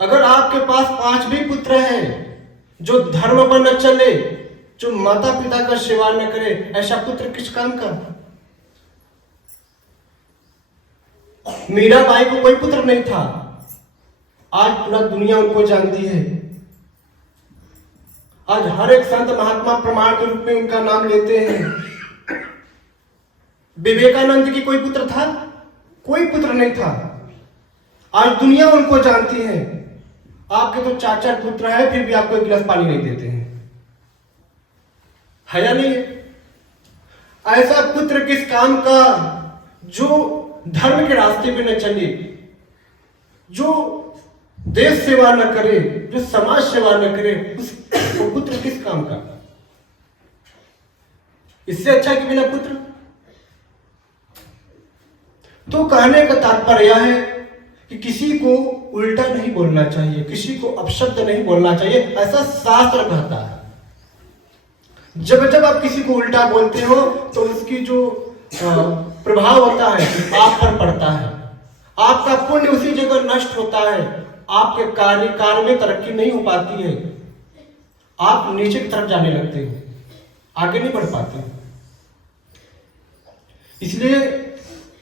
अगर आपके पास 5 भी पुत्र हैं जो धर्म पर न चले, जो माता पिता का सेवा न करे, ऐसा पुत्र किस काम का? मीराबाई को कोई पुत्र नहीं था, आज पूरा दुनिया उनको जानती है। आज हर एक संत महात्मा प्रमाण के रूप में उनका नाम लेते हैं। विवेकानंद की कोई पुत्र था? कोई पुत्र नहीं था, आज दुनिया उनको जानती है। आपके तो 4-4 पुत्र है, फिर भी आपको एक गिलास पानी नहीं देते हैं, है या नहीं? ऐसा पुत्र किस काम का जो धर्म के रास्ते पे न चले, जो देश सेवा न करे, जो समाज सेवा न करे, वो पुत्र किस काम का? इससे अच्छा कि बिना पुत्र। तो कहने का तात्पर्य है कि किसी को उल्टा नहीं बोलना चाहिए, किसी को अपशब्द नहीं बोलना चाहिए, ऐसा शास्त्र कहता है। जब जब आप किसी को उल्टा बोलते हो तो उसकी जो प्रभाव होता है आप पर पड़ता है, आपका पुण्य उसी जगह नष्ट होता है, आपके कार्य में तरक्की नहीं हो पाती है, आप नीचे की तरफ जाने लगते हो, आगे नहीं बढ़ पाते। इसलिए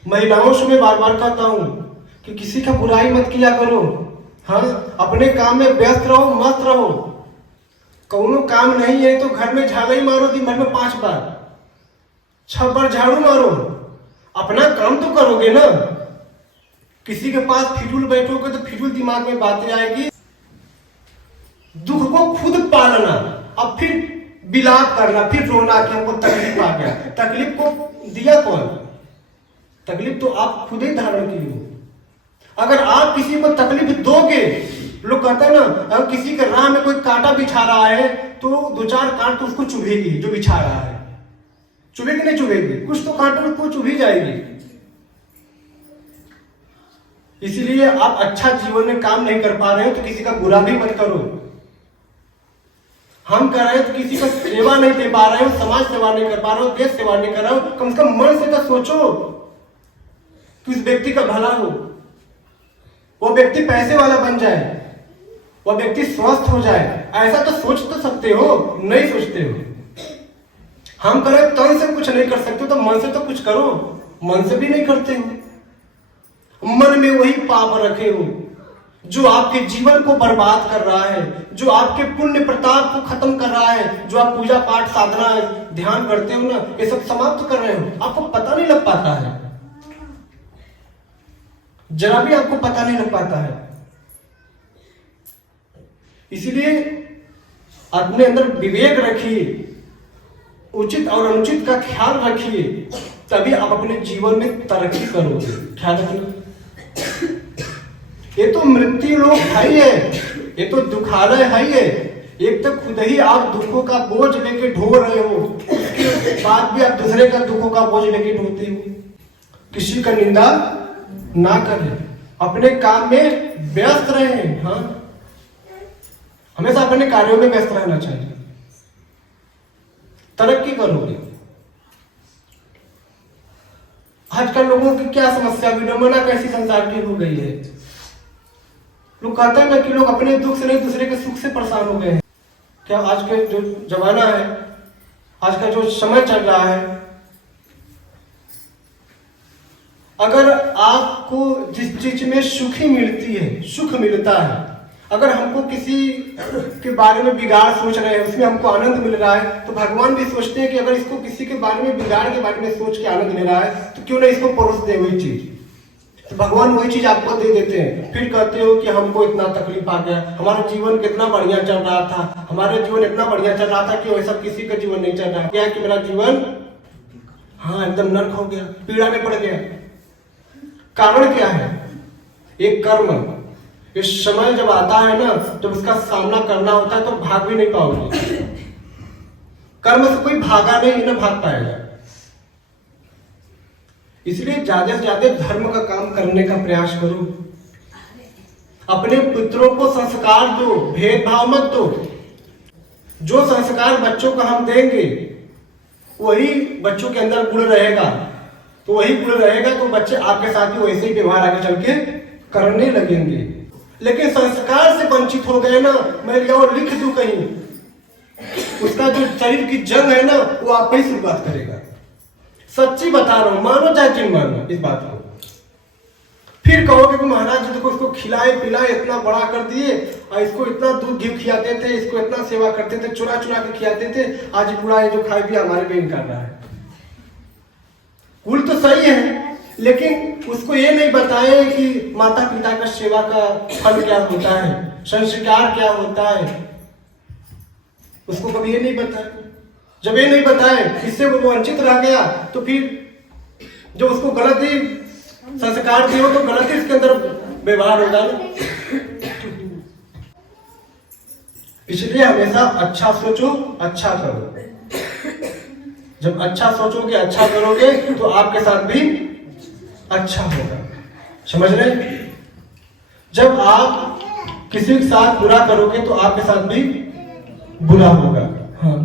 महिलाओं से मैं बार बार कहता हूं कि किसी का बुराई मत किया करो। हाँ, अपने काम में व्यस्त रहो, मस्त रहो। कौनो काम नहीं है तो घर में झाड़ू ही मारो, दिन भर में 5 बार 6 बार झाड़ू मारो, अपना काम तो करोगे ना। किसी के पास फिजूल बैठोगे तो फिजूल दिमाग में बातें आएगी। दुख को खुद पालना, अब फिर बिलाप करना, फिर रोना कि हमको तकलीफ आ गया। तकलीफ को दिया कौन? तकलीफ तो आप खुद ही धारण की हो। अगर आप किसी को तकलीफ दोगे, लोग कहते हैं ना, अगर किसी के राह में कोई कांटा बिछा रहा है तो 2-4 कांट तो उसको चुभेगी, जो बिछा रहा है। चुभेगी नहीं चुभेगी? कुछ तो कांटे उसको चुभी जाएगी। इसलिए आप अच्छा जीवन में काम नहीं कर पा रहे हो तो किसी का बुरा भी मत करो। हम कर रहे हैं तो किसी का सेवा नहीं दे पा रहे हो, समाज सेवा नहीं कर पा रहे हो, देश सेवा नहीं कर रहे हो, कम से कम मन से तो सोचो कि उस व्यक्ति का भला हो, वो व्यक्ति पैसे वाला बन जाए, वो व्यक्ति स्वस्थ हो जाए। ऐसा तो सोच तो सकते हो, नहीं सोचते हो। हम करें तन से कुछ नहीं कर सकते तो मन से तो कुछ करो, मन से भी नहीं करते हो। मन में वही पाप रखे हो जो आपके जीवन को बर्बाद कर रहा है, जो आपके पुण्य प्रताप को खत्म कर रहा है। जो आप पूजा पाठ साधना ध्यान करते हो ना, ये सब समाप्त कर रहे हो, आपको पता नहीं लग पाता है, जरा भी आपको पता नहीं लग पाता है। इसीलिए अपने अंदर विवेक रखिए, उचित और अनुचित का ख्याल रखिए, तभी आप अपने जीवन में तरक्की करोगे। ख्याल रखना। ये तो मृत्यु लोक है, ये तो दुखालय है। एक तो खुद ही आप दुखों का बोझ लेके ढो रहे हो, उसके बाद भी आप दूसरे का दुखों का बोझ लेके ढोते हो। किसी का निंदा ना करें, अपने काम में व्यस्त रहें। हाँ, हमेशा अपने कार्यों में व्यस्त रहना चाहिए, तरक्की करोगे। आजकल लोगों की क्या समस्या, विडंबना कैसी संसार की हो गई है। लोग कहते हैं ना कि लोग अपने दुख से नहीं दूसरे के सुख से परेशान हो गए हैं। क्या आज के जो जमाना है, आज का जो समय चल रहा है, अगर आपको जिस चीज में सुखी मिलती है, सुख मिलता है, अगर हमको किसी के बारे में बिगाड़ सोच रहे हैं, उसमें हमको आनंद मिल रहा है, तो भगवान भी सोचते हैं कि अगर इसको किसी के बारे में बिगाड़ के बारे में सोच के आनंद मिल रहा है तो क्यों ना इसको परोस दे वही चीज। तो भगवान वही चीज आपको दे देते हैं। फिर कहते हो कि हमको इतना तकलीफ आ गया, हमारा जीवन कितना बढ़िया चल रहा था, हमारा जीवन इतना बढ़िया चल रहा था कि वैसा किसी का जीवन नहीं चल रहा। क्या कि मेरा जीवन हाँ एकदम नर्क हो गया, पीड़ा में पड़ गया। कारण क्या है? एक कर्म। इस समय जब आता है ना, जब उसका सामना करना होता है तो भाग भी नहीं पाओगे। कर्म से कोई भागा नहीं, ना भाग पाएगा। इसलिए ज्यादा से ज्यादा धर्म का काम करने का प्रयास करो। अपने पुत्रों को संस्कार दो, भेदभाव मत दो। जो संस्कार बच्चों को हम देंगे वही बच्चों के अंदर गुण रहेगा, तो वही गुण रहेगा तो बच्चे आपके साथ ही वैसे ही व्यवहार आगे चल के करने लगेंगे। लेकिन संस्कार वांछित हो गए ना, मैं लिया और लिख दूं कहीं, उसका जो शरीर की जंग है ना वो आप ही शुरुआत करेगा। सच्ची बता रहा हूं, मानो चाहे जिन मानो इस बात को। फिर कहोगे कि महाराज जी देखो इसको खिलाए पिलाए इतना बड़ा कर दिए, और इसको इतना दूध घी खिलाते थे, इसको इतना सेवा करते थे, चुरा चुरा के खिलाते थे, आज पूरा ये जो खाए भी हमारे पे कर रहा है। कुल तो सही है, लेकिन उसको ये नहीं बताए कि माता पिता का सेवा का फल क्या होता है, संस्कार क्या होता है, उसको कभी ये नहीं बताया। जब ये नहीं बताए, इससे वो वंचित रह गया, तो फिर जो उसको गलत ही संस्कार दिए हो तो गलत ही इसके अंदर व्यवहार होगा ना। इसलिए हमेशा अच्छा सोचो, अच्छा करो। जब अच्छा सोचोगे, अच्छा करोगे तो आपके साथ भी अच्छा होगा। समझ रहे? जब आप किसी के साथ बुरा करोगे तो आपके साथ भी बुरा होगा। हाँ,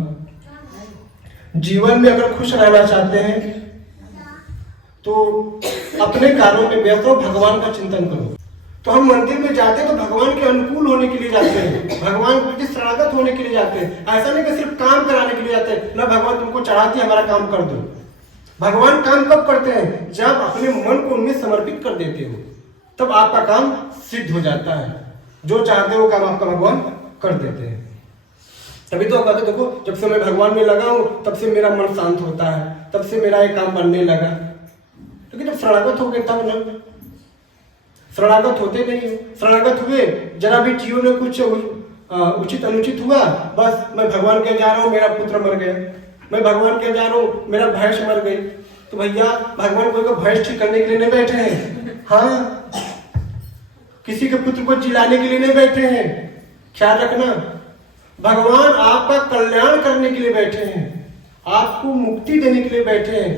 जीवन में अगर खुश रहना चाहते हैं तो अपने कार्यों में व्यस्त हो, भगवान का चिंतन करो। तो हम मंदिर में जाते हैं तो भगवान के अनुकूल होने के लिए जाते हैं, भगवान के प्रति शरणागत होने के लिए जाते हैं। ऐसा नहीं कि सिर्फ काम कराने के लिए जाते हैं, ना भगवान तुमको चढ़ाती हमारा काम कर दो। भगवान काम कब करते हैं? जब अपने मन को उनमें समर्पित कर देते हो, तब आपका काम सिद्ध हो जाता है। जो चाहते हो काम आपका भगवान कर देते हैं। तभी तो कहते देखो, जब से मैं भगवान में लगा हूं तब से मेरा मन शांत होता है, तब से मेरा ये काम बनने लगा। लेकिन जब शरणागत हो गए तब ना, शरणागत होते नहीं हो। शरणागत हुए, जरा भी जीवन में कुछ उचित अनुचित हुआ, बस मैं भगवान के जा रहा हूँ, मेरा पुत्र मर गया, मैं भगवान के जा रहा हूँ, मेरा भैंस मर गई। तो भैया भगवान कोई को भैंस ठीक करने के लिए नहीं बैठे हैं। हाँ, किसी के पुत्र को जिलाने के लिए नहीं बैठे हैं। ख्याल रखना, भगवान आपका कल्याण करने के लिए बैठे हैं, आपको मुक्ति देने के लिए बैठे हैं।